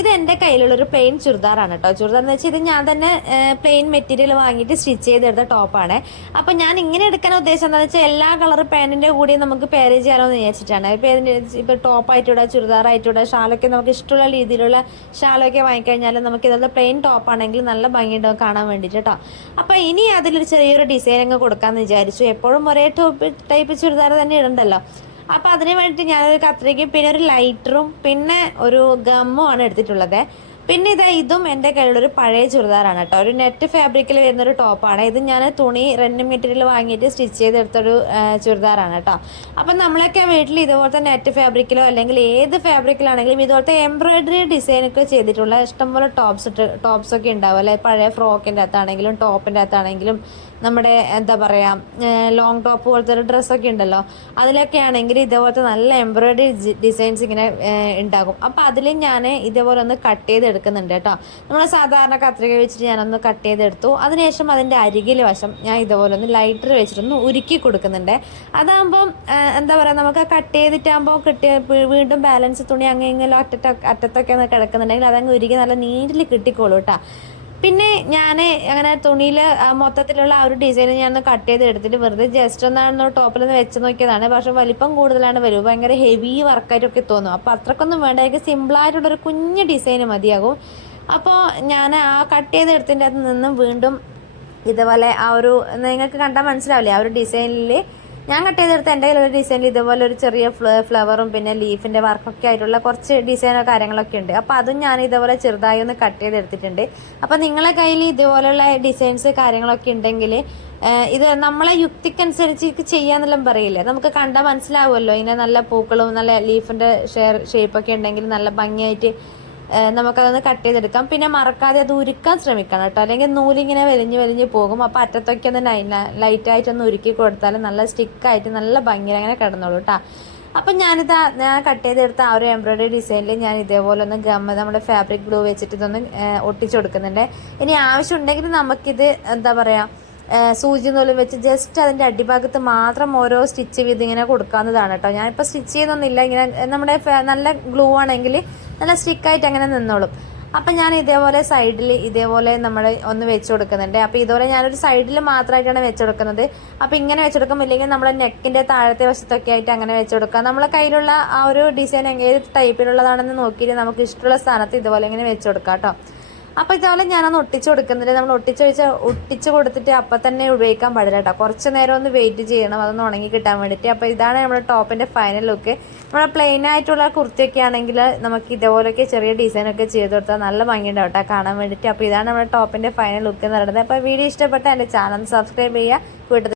ഇത് എന്റെ കയ്യിലുള്ളൊരു പ്ലെയിൻ ചുരിദാറാണ് കേട്ടോ ചുരിദാർ എന്ന് വെച്ചാൽ ഇത് ഞാൻ തന്നെ പ്ലെയിൻ മെറ്റീരിയൽ വാങ്ങിയിട്ട് സ്റ്റിച്ച് ചെയ്തെടുത്ത ടോപ്പാണ് അപ്പോൾ ഞാൻ ഇങ്ങനെ എടുക്കാൻ ഉദ്ദേശം എന്താണെന്ന് വെച്ചാൽ എല്ലാ കളർ പാന്റിന്റെ കൂടി നമുക്ക് പേര് ചെയ്യാലോ എന്ന് വിചാരിച്ചിട്ടാണ് ഇപ്പോൾ ഇതിന്റെ ഇപ്പോൾ ചുരിദാർ ആയിട്ടൂടെ ഷാലൊക്കെ നമുക്ക് ഇഷ്ടമുള്ള രീതിയിലുള്ള ഷാലൊക്കെ വാങ്ങിക്കഴിഞ്ഞാൽ നമുക്ക് ഇതുപോലെ പ്ലെയിൻ ടോപ്പാണെങ്കിൽ നല്ല ഭംഗിയുണ്ടാവും കാണാൻ വേണ്ടിയിട്ട് കേട്ടോ അപ്പോൾ ഇനി അതിലൊരു ചെറിയൊരു ഡിസൈൻ അങ്ങ് കൊടുക്കാമെന്ന് വിചാരിച്ചു. എപ്പോഴും ഒരേ ടോപ്പ് ടൈപ്പ് ചുരിദാർ തന്നെ ഇടണ്ടല്ലോ. അപ്പോൾ അതിന് വേണ്ടിയിട്ട് ഞാനൊരു കത്രികയും പിന്നെ ഒരു ലൈറ്ററും പിന്നെ ഒരു ഗമ്മും ആണ് എടുത്തിട്ടുള്ളത്. പിന്നെ ഇതാ ഇതും എന്റെ കയ്യിലൊരു പഴയ ചുരിദാറാണ് കേട്ടോ. ഒരു നെറ്റ് ഫാബ്രിക്കിൽ വരുന്നൊരു ടോപ്പാണ് ഇത് ഞാൻ തുണി റെൻഡ് മെറ്റീരിയൽ വാങ്ങിയിട്ട് സ്റ്റിച്ച് ചെയ്തെടുത്തൊരു ചുരിദാറാണ് കേട്ടോ. അപ്പം നമ്മളൊക്കെ വീട്ടിൽ ഇതുപോലത്തെ നെറ്റ് ഫാബ്രിക്കിലോ അല്ലെങ്കിൽ ഏത് ഫാബ്രിക്കിലാണെങ്കിലും ഇതുപോലത്തെ എംബ്രോയിഡറി ഡിസൈനൊക്കെ ചെയ്തിട്ടുള്ള ഇഷ്ടംപോലെ ടോപ്സ് ഇട്ട് ടോപ്സൊക്കെ ഉണ്ടാവും അല്ലെ? പഴയ ഫ്രോക്കിന്റെ അകത്താണെങ്കിലും ടോപ്പിന്റെ അകത്താണെങ്കിലും നമ്മുടെ എന്താ പറയുക ലോങ് ടോപ്പ് പോലത്തെ ഒരു ഡ്രസ്സൊക്കെ ഉണ്ടല്ലോ. അതിലൊക്കെ ആണെങ്കിൽ ഇതേപോലത്തെ നല്ല എംബ്രോയിഡറി ഡിസൈൻസ് ഇങ്ങനെ ഉണ്ടാകും. അപ്പോൾ അതിൽ ഞാൻ ഇതേപോലെ ഒന്ന് കട്ട് ചെയ്തെടുക്കുന്നുണ്ട് കേട്ടോ. നമ്മൾ സാധാരണ കത്രിക വെച്ചിട്ട് ഞാനൊന്ന് കട്ട് ചെയ്തെടുത്തു. അതിനുശേഷം അതിന്റെ അരികിൽ വശം ഞാൻ ഇതുപോലെ ഒന്ന് ലൈറ്റർ വെച്ചിട്ടൊന്ന് ഉരുക്കി കൊടുക്കുന്നുണ്ട്. അതാകുമ്പം എന്താ പറയുക നമുക്ക് കട്ട് ചെയ്തിട്ടാകുമ്പോൾ കിട്ടിയ വീണ്ടും ബാലൻസ് തുണി അങ്ങനെ ഇങ്ങനെ അറ്റത്തൊക്കെ അറ്റത്തൊക്കെ കിടക്കുന്നുണ്ടെങ്കിൽ അതങ്ങ് ഉരുക്കി നല്ല നീരിൽ കിട്ടിക്കോളൂ കേട്ടോ. പിന്നെ ഞാൻ അങ്ങനെ തുണിയിൽ മൊത്തത്തിലുള്ള ആ ഒരു ഡിസൈൻ ഞാൻ കട്ട് ചെയ്ത് എടുത്തിട്ട് വെറുതെ ജസ്റ്റ് ഒന്നാണ് ടോപ്പിൽ നിന്ന് വെച്ച് നോക്കിയതാണ്. പക്ഷേ വലിപ്പം കൂടുതലാണ് വരും. ഭയങ്കര ഹെവി വർക്കായിട്ടൊക്കെ തോന്നും. അപ്പോൾ അത്രക്കൊന്നും വേണ്ട. എനിക്ക് സിമ്പിളായിട്ടുള്ളൊരു കുഞ്ഞ് ഡിസൈൻ മതിയാകും. അപ്പോൾ ഞാൻ ആ കട്ട് ചെയ്ത് എടുത്തിന്റെ അകത്ത് നിന്നും വീണ്ടും ഇതുപോലെ ആ ഒരു നിങ്ങൾക്ക് കണ്ടാൽ മനസ്സിലാവില്ലേ? ആ ഒരു ഡിസൈനിൽ ഞാൻ കട്ട് ചെയ്തെടുത്ത എന്റെ കയ്യിലൊരു ഡിസൈനിൽ ഇതുപോലെ ഒരു ചെറിയ ഫ്ലവറും പിന്നെ ലീഫിന്റെ വർക്കൊക്കെ ആയിട്ടുള്ള കുറച്ച് ഡിസൈനോ കാര്യങ്ങളൊക്കെ ഉണ്ട്. അപ്പോൾ അതും ഞാൻ ഇതുപോലെ ചെറുതായി ഒന്ന് കട്ട് ചെയ്തെടുത്തിട്ടുണ്ട്. അപ്പോൾ നിങ്ങളെ കയ്യിൽ ഇതുപോലുള്ള ഡിസൈൻസ് കാര്യങ്ങളൊക്കെ ഉണ്ടെങ്കിൽ ഇത് നമ്മളെ യുക്തിക്കനുസരിച്ച് ചെയ്യാന്നെല്ലാം പറയില്ലേ? നമുക്ക് കണ്ടാൽ മനസ്സിലാവുമല്ലോ. ഇങ്ങനെ നല്ല പൂക്കളും നല്ല ലീഫിന്റെ ഷെയർ ഷേപ്പൊക്കെ ഉണ്ടെങ്കിൽ നല്ല ഭംഗിയായിട്ട് നമുക്കതൊന്ന് കട്ട് ചെയ്തെടുക്കാം. പിന്നെ മറക്കാതെ അത് ഉരുക്കാൻ ശ്രമിക്കണം കേട്ടോ. അല്ലെങ്കിൽ നൂലിങ്ങനെ വലിഞ്ഞ് വലിഞ്ഞ് പോകും. അപ്പോൾ അറ്റത്തൊക്കെ ഒന്ന് ലൈറ്റായിട്ടൊന്ന് ഉരുക്കി കൊടുത്താൽ നല്ല സ്റ്റിക്കായിട്ട് നല്ല ഭംഗി അങ്ങനെ കിടന്നോളൂ കേട്ടോ അപ്പം ഞാനിത് ഞാൻ കട്ട് ചെയ്തെടുത്ത ആ ഒരു എംബ്രോയ്ഡറി ഡിസൈനിൽ ഞാൻ ഇതേപോലെ ഒന്ന് ഗമ്മ നമ്മുടെ ഫാബ്രിക് ഗ്ലൂ വെച്ചിട്ട് ഇതൊന്ന് ഒട്ടിച്ചു കൊടുക്കുന്നുണ്ട്. ഇനി ആവശ്യമുണ്ടെങ്കിൽ നമുക്കിത് എന്താ പറയുക സൂചി നൂലും വെച്ച് ജസ്റ്റ് അതിന്റെ അടിഭാഗത്ത് മാത്രം ഓരോ സ്റ്റിച്ച് ചെയ്ത് ഇങ്ങനെ കൊടുക്കാവുന്നതാണ് കേട്ടോ ഞാനിപ്പോൾ സ്റ്റിച്ച് ചെയ്യുന്നൊന്നുമില്ല. ഇങ്ങനെ നമ്മുടെ നല്ല ഗ്ലൂ ആണെങ്കിൽ നല്ല സ്റ്റിക്കായിട്ട് അങ്ങനെ നിന്നോളും. അപ്പം ഞാൻ ഇതേപോലെ സൈഡിൽ ഇതേപോലെ നമ്മൾ ഒന്ന് വെച്ച് കൊടുക്കുന്നുണ്ട്. അപ്പോൾ ഇതുപോലെ ഞാനൊരു സൈഡിൽ മാത്രമായിട്ടാണ് വെച്ച് കൊടുക്കുന്നത്. അപ്പോൾ ഇങ്ങനെ വെച്ച് കൊടുക്കുമ്പോൾ ഇല്ലെങ്കിൽ നമ്മുടെ നെക്കിന്റെ താഴത്തെ വശത്തൊക്കെ ആയിട്ട് അങ്ങനെ വെച്ച് കൊടുക്കുക. നമ്മളെ കയ്യിലുള്ള ആ ഒരു ഡിസൈൻ ഏത് ടൈപ്പിലുള്ളതാണെന്ന് നോക്കിയിട്ട് നമുക്ക് ഇഷ്ടമുള്ള സ്ഥാനത്ത് ഇതുപോലെ ഇങ്ങനെ വെച്ച് കൊടുക്കാം കേട്ടോ. അപ്പോൾ ഇതുപോലെ ഞാനൊന്ന് ഒട്ടിച്ച് കൊടുക്കുന്നില്ല നമ്മൾ ഒട്ടിച്ച് വെച്ചാൽ ഒട്ടിച്ച് കൊടുത്തിട്ട് അപ്പം തന്നെ ഉപയോഗിക്കാൻ പാടില്ല കേട്ടോ. കുറച്ച് നേരം ഒന്ന് വെയിറ്റ് ചെയ്യണം. അതൊന്ന് ഉണങ്ങി കിട്ടാൻ വേണ്ടിയിട്ട് അപ്പോൾ ഇതാണ് നമ്മുടെ ടോപ്പിന്റെ ഫൈനൽ ലുക്ക് നമ്മുടെ പ്ലെയിൻ ആയിട്ടുള്ള കുർത്തിയൊക്കെ ആണെങ്കിൽ നമുക്ക് ഇതേപോലെയൊക്കെ ചെറിയ ഡിസൈനൊക്കെ ചെയ്ത് കൊടുത്താൽ നല്ല ഭംഗിയുണ്ടാവും കേട്ടോ കാണാൻ വേണ്ടിയിട്ട് അപ്പോൾ ഇതാണ് നമ്മുടെ ടോപ്പിന്റെ ഫൈനൽ ലുക്ക് എന്ന് പറയുന്നത്. അപ്പോൾ വീഡിയോ ഇഷ്ടപ്പെട്ട എന്റെ ചാനൽ സബ്സ്ക്രൈബ് ചെയ്യുക. കൂട്ടത്തിൽ